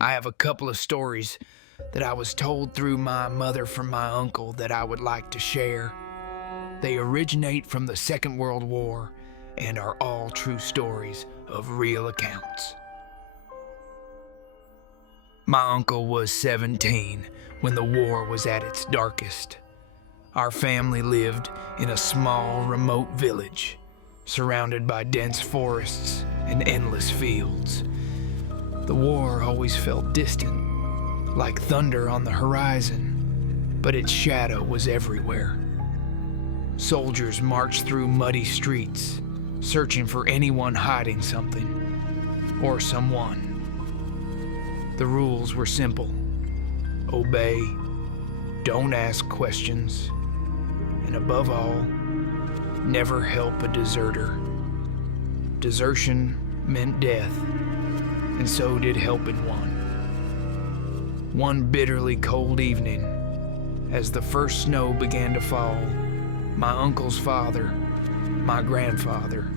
I have a couple of stories that I was told through my mother from my uncle that I would like to share. They originate from the Second World War and are all true stories of real accounts. My uncle was 17 when the war was at its darkest. Our family lived in a small, remote village, surrounded by dense forests and endless fields. The war always felt distant, like thunder on the horizon, but its shadow was everywhere. Soldiers marched through muddy streets, searching for anyone hiding something, or someone. The rules were simple: obey, don't ask questions, and above all, never help a deserter. Desertion meant death, and so did helping one. One bitterly cold evening, as the first snow began to fall, my uncle's father, my grandfather,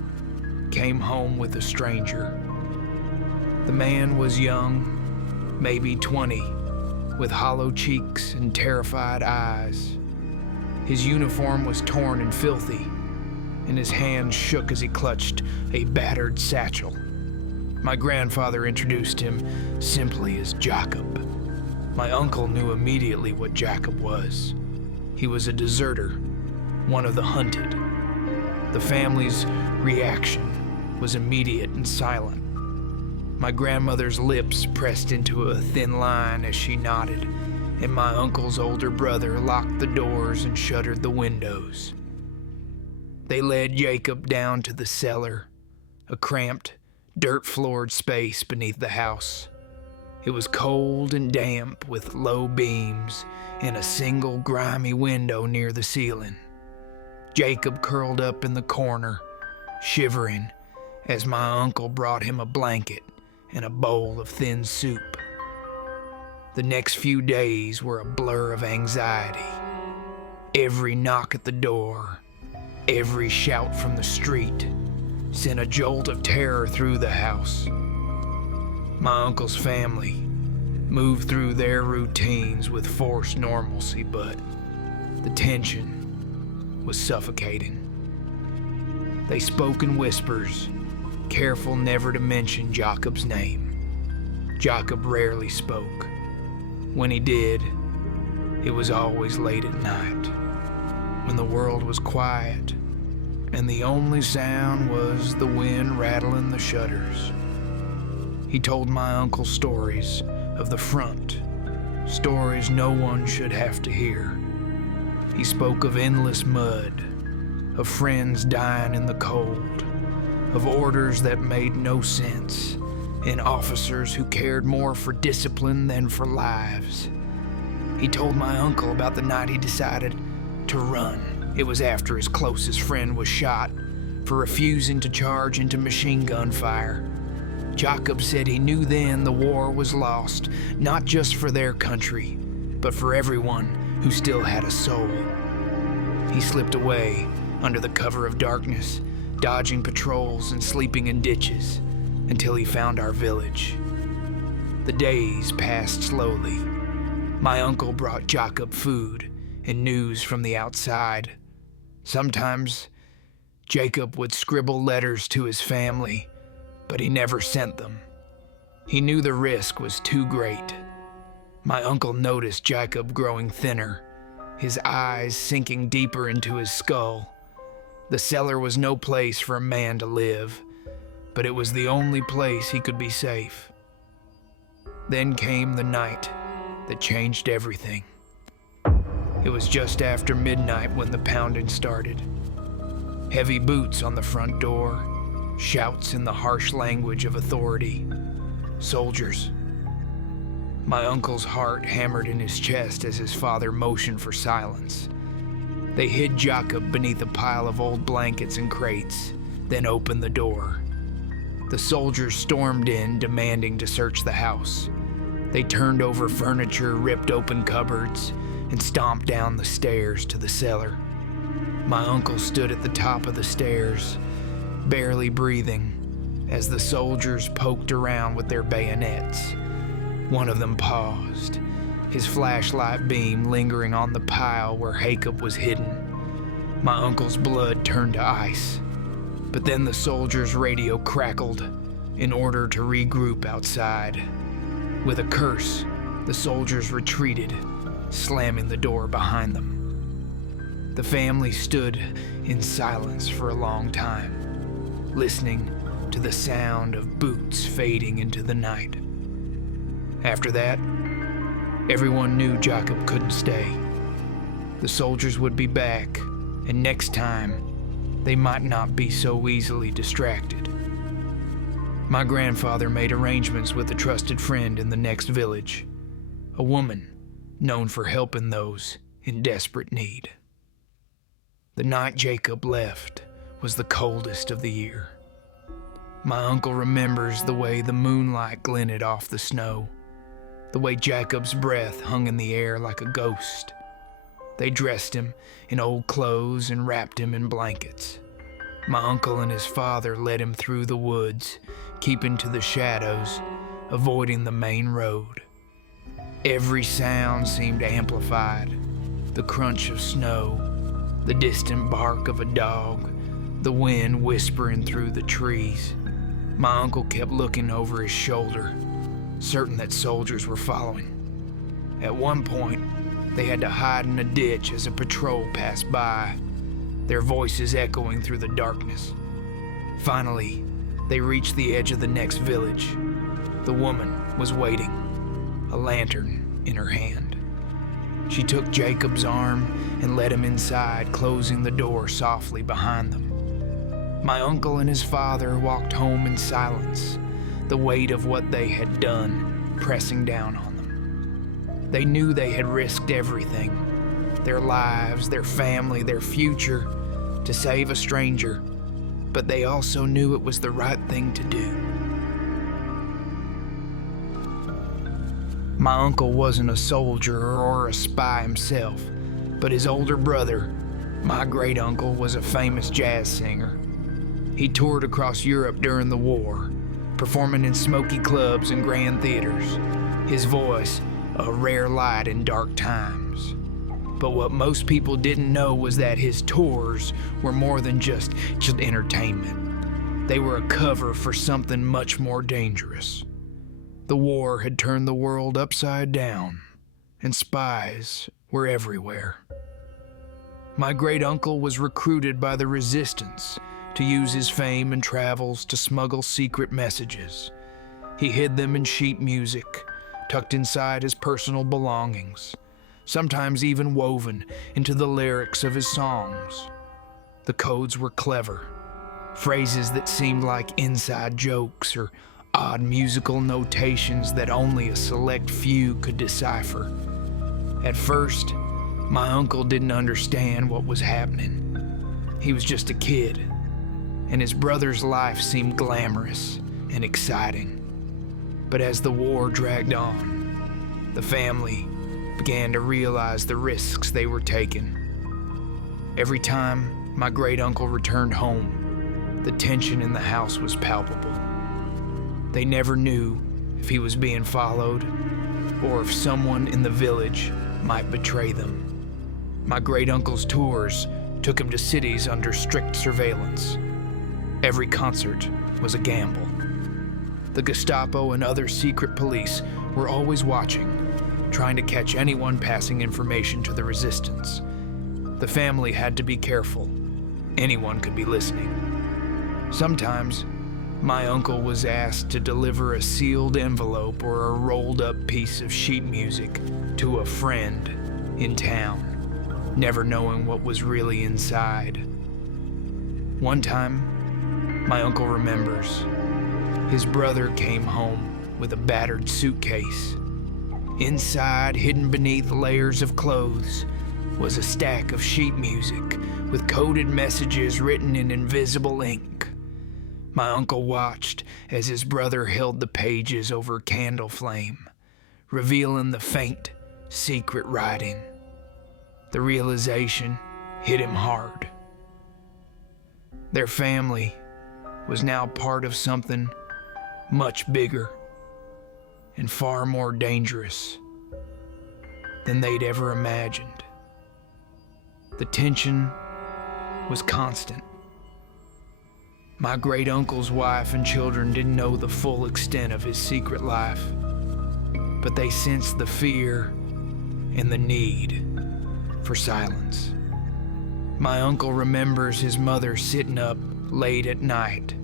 came home with a stranger. The man was young, maybe 20, with hollow cheeks and terrified eyes. His uniform was torn and filthy, and his hands shook as he clutched a battered satchel. My grandfather introduced him simply as Jacob. My uncle knew immediately what Jacob was. He was a deserter, one of the hunted. The family's reaction was immediate and silent. My grandmother's lips pressed into a thin line as she nodded, and my uncle's older brother locked the doors and shuttered the windows. They led Jacob down to the cellar, a cramped, dirt-floored space beneath the house. It was cold and damp with low beams and a single grimy window near the ceiling. Jacob curled up in the corner, shivering, as my uncle brought him a blanket and a bowl of thin soup. The next few days were a blur of anxiety. Every knock at the door, every shout from the street, sent a jolt of terror through the house. My uncle's family moved through their routines with forced normalcy, but the tension was suffocating. They spoke in whispers, careful never to mention Jacob's name. Jacob rarely spoke. When he did, it was always late at night, when the world was quiet, and the only sound was the wind rattling the shutters. He told my uncle stories of the front, stories no one should have to hear. He spoke of endless mud, of friends dying in the cold, of orders that made no sense, and officers who cared more for discipline than for lives. He told my uncle about the night he decided to run. It was after his closest friend was shot for refusing to charge into machine gun fire. Jacob said he knew then the war was lost, not just for their country, but for everyone who still had a soul. He slipped away under the cover of darkness, dodging patrols and sleeping in ditches, until he found our village. The days passed slowly. My uncle brought Jacob food and news from the outside. Sometimes, Jacob would scribble letters to his family, but he never sent them. He knew the risk was too great. My uncle noticed Jacob growing thinner, his eyes sinking deeper into his skull. The cellar was no place for a man to live, but it was the only place he could be safe. Then came the night that changed everything. It was just after midnight when the pounding started. Heavy boots on the front door, shouts in the harsh language of authority. Soldiers. My uncle's heart hammered in his chest as his father motioned for silence. They hid Jacob beneath a pile of old blankets and crates, then opened the door. The soldiers stormed in, demanding to search the house. They turned over furniture, ripped open cupboards, and stomped down the stairs to the cellar. My uncle stood at the top of the stairs, barely breathing, as the soldiers poked around with their bayonets. One of them paused, his flashlight beam lingering on the pile where Jacob was hidden. My uncle's blood turned to ice, but then the soldier's radio crackled in order to regroup outside. With a curse, the soldiers retreated, slamming the door behind them. The family stood in silence for a long time, listening to the sound of boots fading into the night. After that, everyone knew Jacob couldn't stay. The soldiers would be back, and next time, they might not be so easily distracted. My grandfather made arrangements with a trusted friend in the next village, a woman known for helping those in desperate need. The night Jacob left was the coldest of the year. My uncle remembers the way the moonlight glinted off the snow, the way Jacob's breath hung in the air like a ghost. They dressed him in old clothes and wrapped him in blankets. My uncle and his father led him through the woods, keeping to the shadows, avoiding the main road. Every sound seemed amplified: the crunch of snow, the distant bark of a dog, the wind whispering through the trees. My uncle kept looking over his shoulder, certain that soldiers were following. At one point, they had to hide in a ditch as a patrol passed by, their voices echoing through the darkness. Finally, they reached the edge of the next village. The woman was waiting, a lantern in her hand. She took Jacob's arm and led him inside, closing the door softly behind them. My uncle and his father walked home in silence, the weight of what they had done pressing down on them. They knew they had risked everything, their lives, their family, their future, to save a stranger, but they also knew it was the right thing to do. My uncle wasn't a soldier or a spy himself, but his older brother, my great-uncle, was a famous jazz singer. He toured across Europe during the war, performing in smoky clubs and grand theaters, his voice a rare light in dark times. But what most people didn't know was that his tours were more than just entertainment. They were a cover for something much more dangerous. The war had turned the world upside down, and spies were everywhere. My great-uncle was recruited by the resistance to use his fame and travels to smuggle secret messages. He hid them in sheet music, tucked inside his personal belongings, sometimes even woven into the lyrics of his songs. The codes were clever, phrases that seemed like inside jokes or odd musical notations that only a select few could decipher. At first, my uncle didn't understand what was happening. He was just a kid, and his brother's life seemed glamorous and exciting. But as the war dragged on, the family began to realize the risks they were taking. Every time my great-uncle returned home, the tension in the house was palpable. They never knew if he was being followed or if someone in the village might betray them. My great-uncle's tours took him to cities under strict surveillance. Every concert was a gamble. The Gestapo and other secret police were always watching, trying to catch anyone passing information to the resistance. The family had to be careful. Anyone could be listening. Sometimes, my uncle was asked to deliver a sealed envelope or a rolled-up piece of sheet music to a friend in town, never knowing what was really inside. One time, my uncle remembers, his brother came home with a battered suitcase. Inside, hidden beneath layers of clothes, was a stack of sheet music with coded messages written in invisible ink. My uncle watched as his brother held the pages over candle flame, revealing the faint, secret writing. The realization hit him hard. Their family was now part of something much bigger. and far more dangerous than they'd ever imagined. The tension was constant. My great-uncle's wife and children didn't know the full extent of his secret life, but they sensed the fear and the need for silence. My uncle remembers his mother sitting up late at night,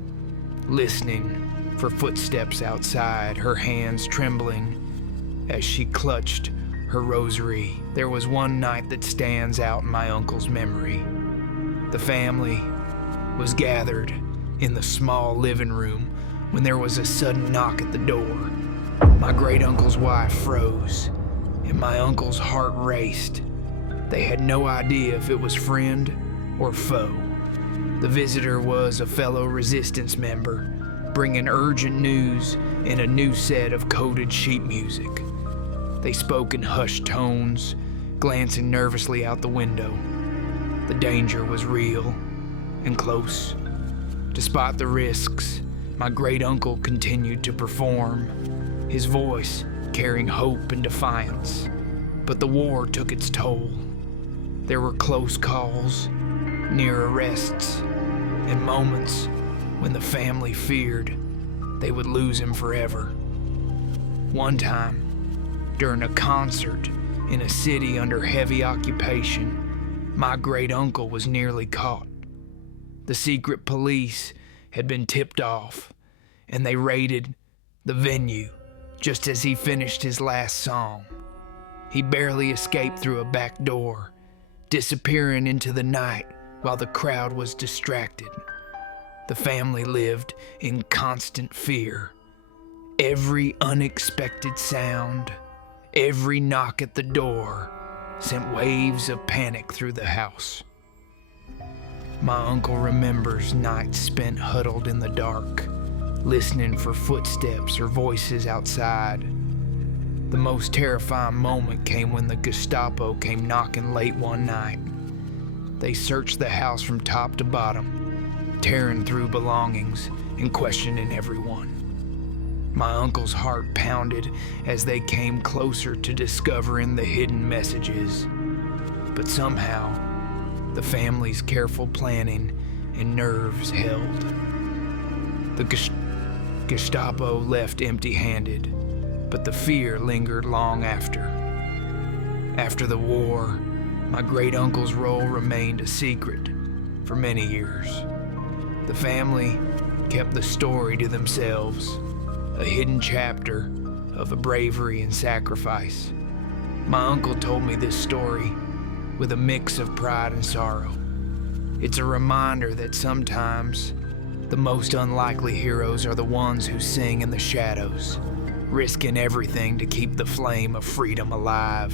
listening for footsteps outside, her hands trembling as she clutched her rosary. There was one night that stands out in my uncle's memory. The family was gathered in the small living room when there was a sudden knock at the door. My great-uncle's wife froze, and my uncle's heart raced. They had no idea if it was friend or foe. The visitor was a fellow resistance member, bringing urgent news in a new set of coded sheet music. They spoke in hushed tones, glancing nervously out the window. The danger was real and close. Despite the risks, my great-uncle continued to perform, his voice carrying hope and defiance. But the war took its toll. There were close calls, near arrests, and moments when the family feared they would lose him forever. One time, during a concert in a city under heavy occupation, my great-uncle was nearly caught. The secret police had been tipped off, and they raided the venue just as he finished his last song. He barely escaped through a back door, disappearing into the night while the crowd was distracted. The family lived in constant fear. Every unexpected sound, every knock at the door sent waves of panic through the house. My uncle remembers nights spent huddled in the dark, listening for footsteps or voices outside. The most terrifying moment came when the Gestapo came knocking late one night. They searched the house from top to bottom, tearing through belongings and questioning everyone. My uncle's heart pounded as they came closer to discovering the hidden messages. But somehow, the family's careful planning and nerves held. The Gestapo left empty-handed, but the fear lingered long after. After the war, my great-uncle's role remained a secret for many years. The family kept the story to themselves, a hidden chapter of bravery and sacrifice. My uncle told me this story with a mix of pride and sorrow. It's a reminder that sometimes the most unlikely heroes are the ones who sing in the shadows, risking everything to keep the flame of freedom alive.